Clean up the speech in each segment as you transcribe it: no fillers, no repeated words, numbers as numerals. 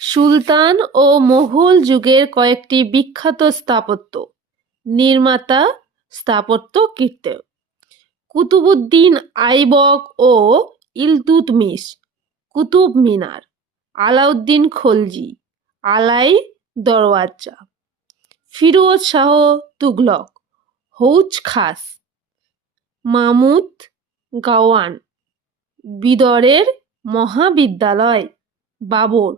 সুলতান ও মোগল যুগের কয়েকটি বিখ্যাত স্থাপত্য নির্মাতা স্থাপত্য কীর্তি কুতুবউদ্দিন আইবক ও ইলতুৎমিশ, কুতুব মিনার, আলাউদ্দিন খলজি, আলাই দরওয়াজা, ফিরোজ শাহ তুগলক, হৌজ খাস, মামুদ গাওয়ান, বিদরের মহাবিদ্যালয় বাবর,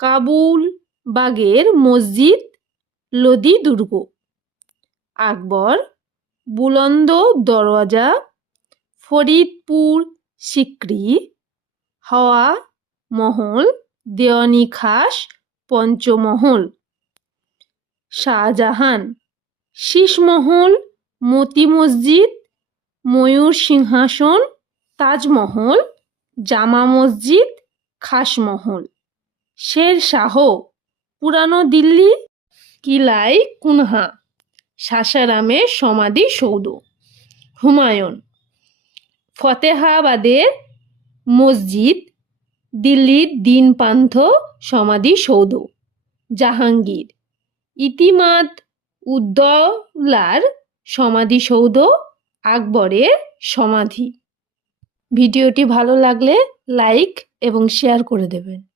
কাবুল বাগের মসজিদ, লোদি দুর্গ, আকবর, বুলন্দ দরওয়াজা, ফরিদপুর সিক্রি, হাওয়া মহল, দেওয়ানি খাস, পঞ্চমহল, শাহজাহান, শীষমহল, মতি মসজিদ, ময়ূর সিংহাসন, তাজমহল, জামা মসজিদ, খাসমহল, শের শাহ, পুরানো দিল্লি, কিলাই কুনহা, সাসারামের সমাধিসৌধ, হুমায়ুন, ফতেহাবাদের মসজিদ, দিল্লির দিনপান্থ সমাধিসৌধ, জাহাঙ্গীর, ইতিমাদ উদ্দৌলার সমাধিসৌধ, আকবরের সমাধি। ভিডিওটি ভালো লাগলে লাইক এবং শেয়ার করে দেবেন।